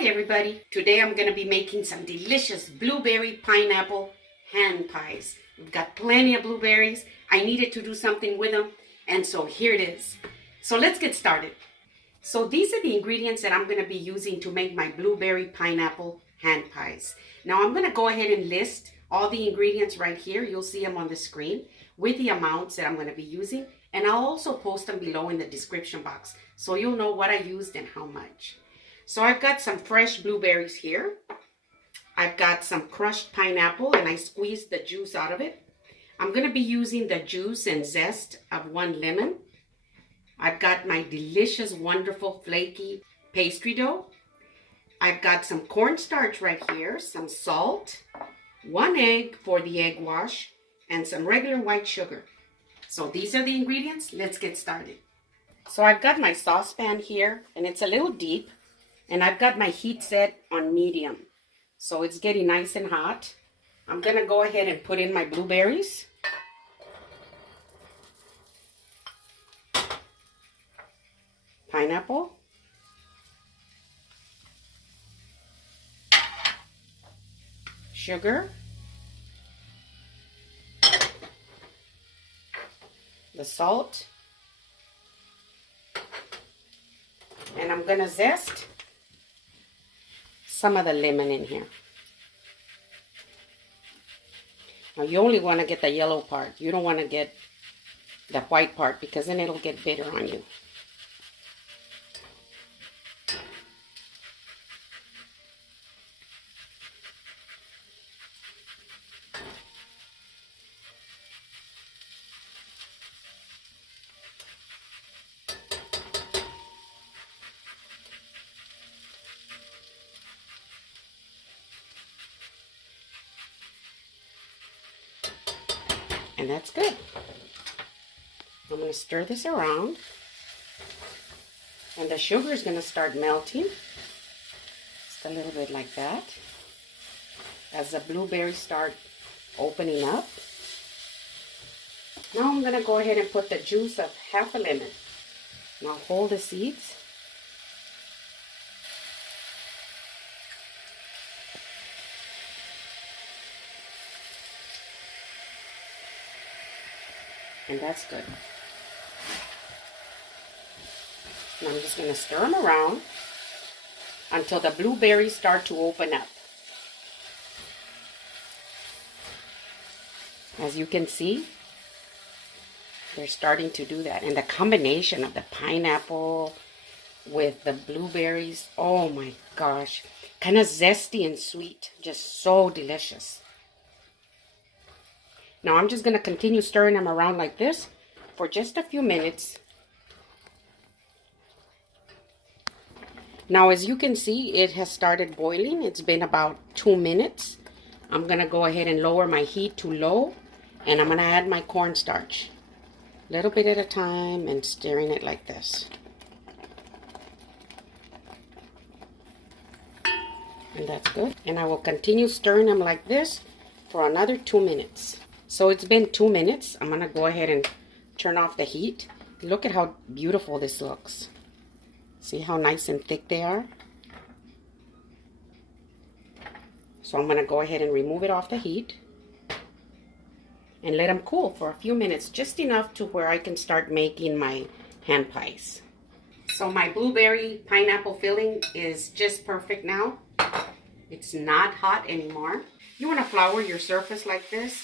Hi everybody! Today I'm going to be making some delicious blueberry pineapple hand pies. We've got plenty of blueberries. I needed to do something with them, and so here it is. So let's get started. So these are the ingredients that I'm going to be using to make my blueberry pineapple hand pies. Now I'm going to go ahead and list all the ingredients right here. You'll see them on the screen with the amounts that I'm going to be using, and I'll also post them below in the description box so you'll know what I used and how much. So I've got some fresh blueberries here. I've got some crushed pineapple and I squeezed the juice out of it. I'm going to be using the juice and zest of 1 lemon. I've got my delicious, wonderful, flaky pastry dough. I've got some cornstarch right here, some salt, 1 egg for the egg wash, and some regular white sugar. So these are the ingredients. Let's get started. So I've got my saucepan here and it's a little deep. And I've got my heat set on medium. So it's getting nice and hot. I'm going to go ahead and put in my blueberries. Pineapple. Sugar. The salt. And I'm going to zest some of the lemon in here. Now you only want to get the yellow part. You don't want to get the white part because then it'll get bitter on you. And that's good. I'm going to stir this around. And the sugar is going to start melting. Just a little bit like that. As the blueberries start opening up. Now I'm going to go ahead and put the juice of half a lemon. Now hold the seeds. And that's good. And I'm just going to stir them around until the blueberries start to open up. As you can see, they're starting to do that. And the combination of the pineapple with the blueberries, oh my gosh, kind of zesty and sweet, just so delicious. Now I'm just going to continue stirring them around like this for just a few minutes. Now as you can see, it has started boiling. It's been about 2 minutes. I'm going to go ahead and lower my heat to low, and I'm going to add my cornstarch. A little bit at a time and stirring it like this. And that's good. And I will continue stirring them like this for another 2 minutes. So it's been 2 minutes. I'm going to go ahead and turn off the heat. Look at how beautiful this looks. See how nice and thick they are? So I'm going to go ahead and remove it off the heat. And let them cool for a few minutes. Just enough to where I can start making my hand pies. So my blueberry pineapple filling is just perfect now. It's not hot anymore. You want to flour your surface like this.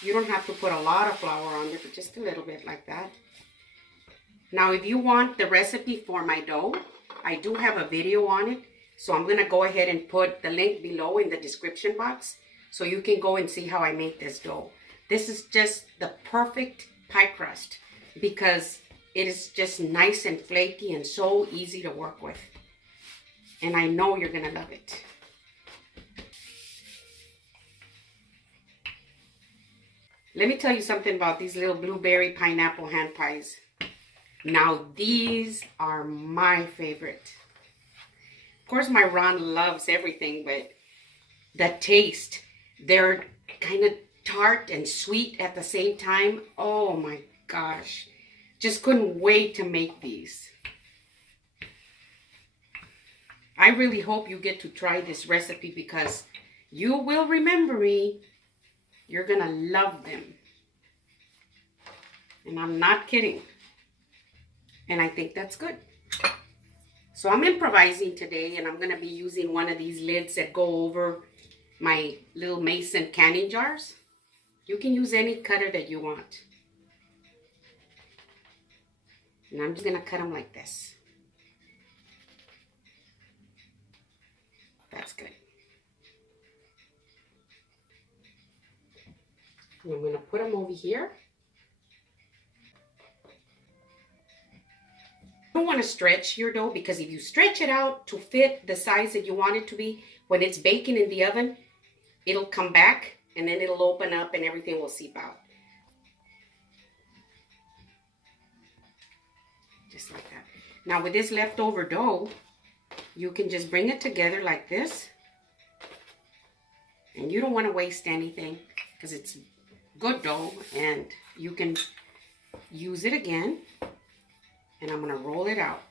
You don't have to put a lot of flour on there, but just a little bit like that. Now, if you want the recipe for my dough, I do have a video on it. So I'm going to go ahead and put the link below in the description box so you can go and see how I make this dough. This is just the perfect pie crust because it is just nice and flaky and so easy to work with. And I know you're going to love it. Let me tell you something about these little blueberry pineapple hand pies. Now these are my favorite. Of course my Ron loves everything, but the taste, they're kind of tart and sweet at the same time. Oh my gosh. Just couldn't wait to make these. I really hope you get to try this recipe because you will remember me. You're gonna love them. And I'm not kidding. And I think that's good. So I'm improvising today, and I'm gonna be using one of these lids that go over my little mason canning jars. You can use any cutter that you want. And I'm just gonna cut them like this. That's good. And I'm gonna put them over here. You don't want to stretch your dough, because if you stretch it out to fit the size that you want it to be, when it's baking in the oven, it'll come back and then it'll open up and everything will seep out. Just like that. Now with this leftover dough, you can just bring it together like this. And you don't want to waste anything because it's good dough and you can use it again. And I'm going to roll it out.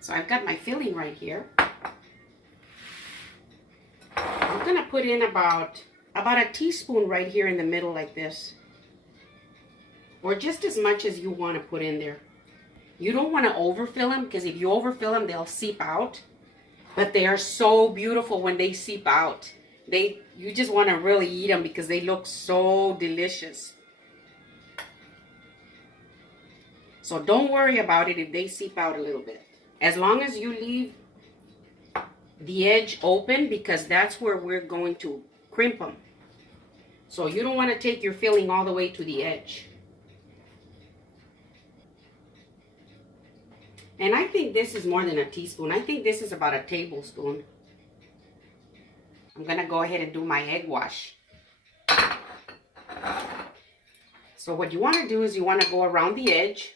So I've got my filling right here. I'm going to put in about a teaspoon right here in the middle like this. Or just as much as you want to put in there. You don't want to overfill them, because if you overfill them, they'll seep out. But they are so beautiful when they seep out. You just want to really eat them because they look so delicious. So don't worry about it if they seep out a little bit. As long as you leave the edge open, because that's where we're going to crimp them. So you don't want to take your filling all the way to the edge. And I think this is more than a teaspoon. I think this is about a tablespoon. I'm going to go ahead and do my egg wash. So what you want to do is you want to go around the edge.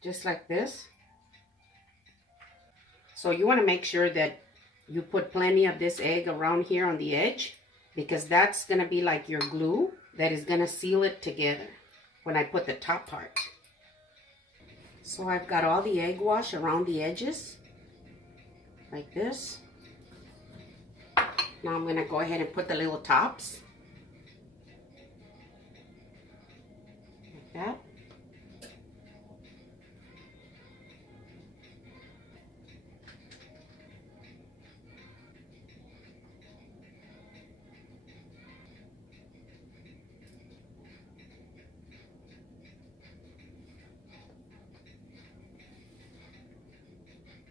Just like this. So you want to make sure that you put plenty of this egg around here on the edge, because that's going to be like your glue that is going to seal it together when I put the top part. So I've got all the egg wash around the edges, like this. Now I'm going to go ahead and put the little tops, like that.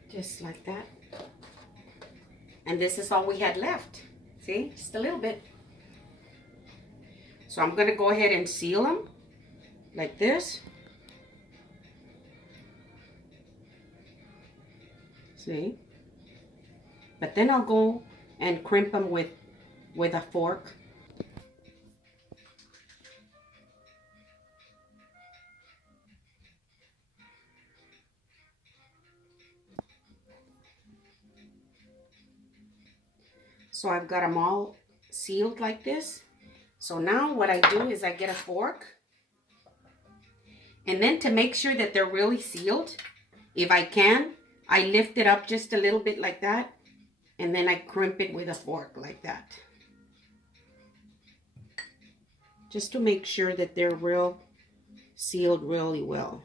Just like that. And this is all we had left. See, just a little bit. So I'm going to go ahead and seal them like this. See? But then I'll go and crimp them with a fork. So I've got them all sealed like this. So now what I do is I get a fork. And then to make sure that they're really sealed, if I can, I lift it up just a little bit like that. And then I crimp it with a fork like that. Just to make sure that they're real sealed really well.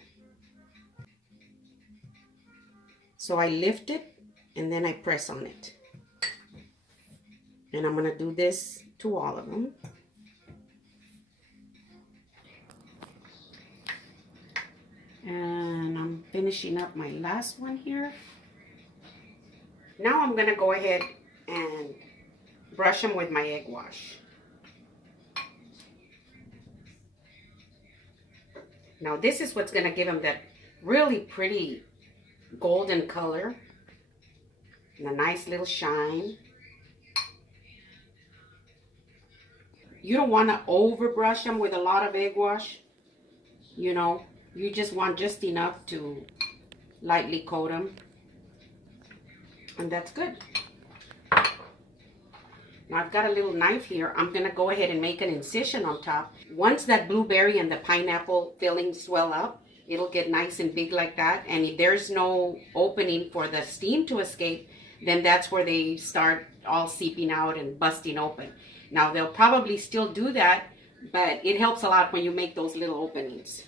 So I lift it and then I press on it. And I'm going to do this to all of them. And I'm finishing up my last one here. Now I'm going to go ahead and brush them with my egg wash. Now this is what's going to give them that really pretty golden color and a nice little shine. You don't want to over brush them with a lot of egg wash. You know, you just want just enough to lightly coat them. And that's good. Now I've got a little knife here. I'm going to go ahead and make an incision on top. Once that blueberry and the pineapple filling swell up, it'll get nice and big like that. And if there's no opening for the steam to escape, then that's where they start all seeping out and busting open. Now they'll probably still do that, but it helps a lot when you make those little openings.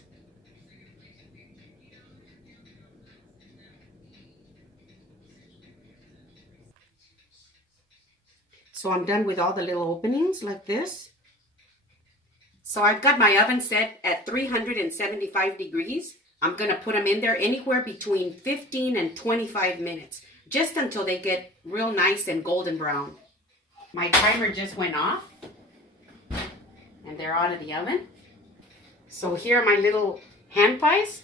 So I'm done with all the little openings like this. So I've got my oven set at 375 degrees. I'm going to put them in there anywhere between 15 and 25 minutes, just until they get real nice and golden brown. My timer just went off and they're out of the oven. So here are my little hand pies.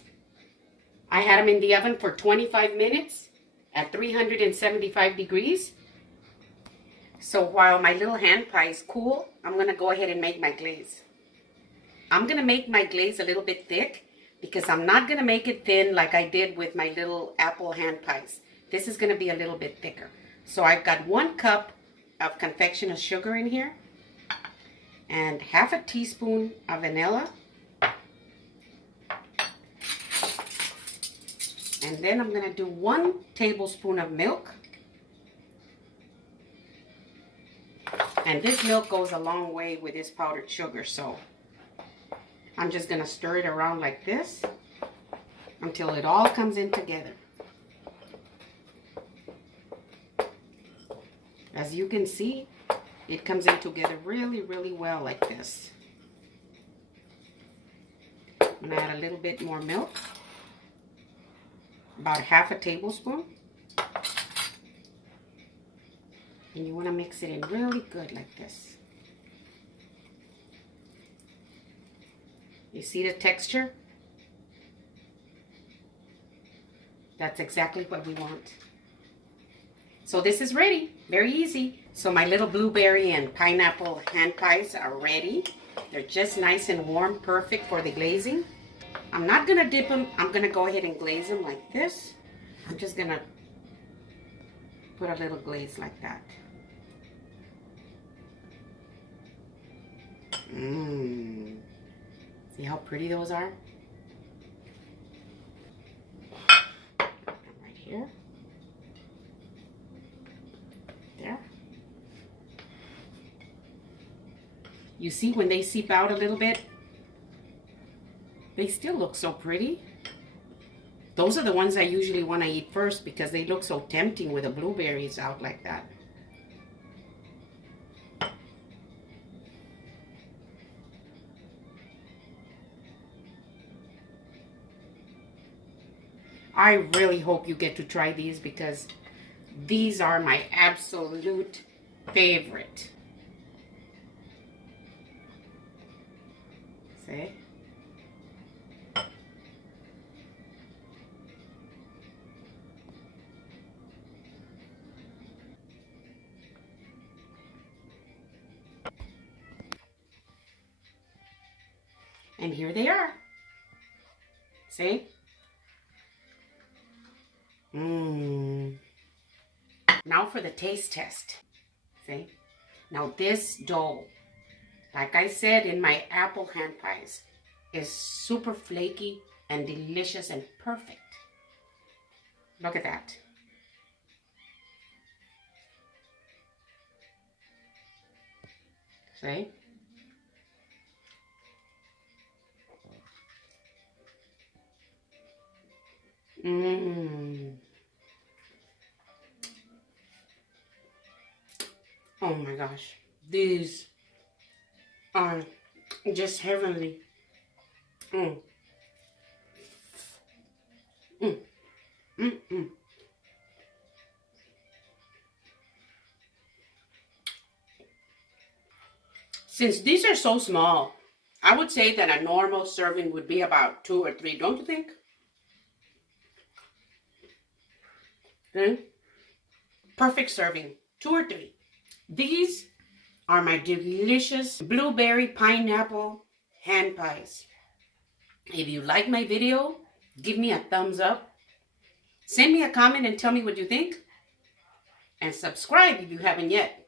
I had them in the oven for 25 minutes at 375 degrees. So while my little hand pies cool, I'm going to go ahead and make my glaze. I'm going to make my glaze a little bit thick because I'm not going to make it thin like I did with my little apple hand pies. This is going to be a little bit thicker. So I've got 1 cup of confectioner's sugar in here and half a teaspoon of vanilla. And then I'm going to do 1 tablespoon of milk. And this milk goes a long way with this powdered sugar, so I'm just going to stir it around like this until it all comes in together. As you can see, it comes in together really, really well like this. I'm going to add a little bit more milk, about half a tablespoon. And you want to mix it in really good like this. You see the texture? That's exactly what we want. So this is ready. Very easy. So my little blueberry and pineapple hand pies are ready. They're just nice and warm, perfect for the glazing. I'm not going to dip them. I'm going to go ahead and glaze them like this. I'm just going to put a little glaze like that. See how pretty those are? Right here. There. You see when they seep out a little bit, they still look so pretty. Those are the ones I usually want to eat first because they look so tempting with the blueberries out like that. I really hope you get to try these because these are my absolute favorite. See? And here they are. See? Now for the taste test. See? Now this dough, like I said in my apple hand pies, is super flaky and delicious and perfect. Look at that. See? Oh my gosh, these are just heavenly. Since these are so small, I would say that a normal serving would be about 2 or 3, don't you think? Perfect serving, 2 or 3. These are my delicious blueberry pineapple hand pies. If you like my video, give me a thumbs up. Send me a comment and tell me what you think. And subscribe if you haven't yet.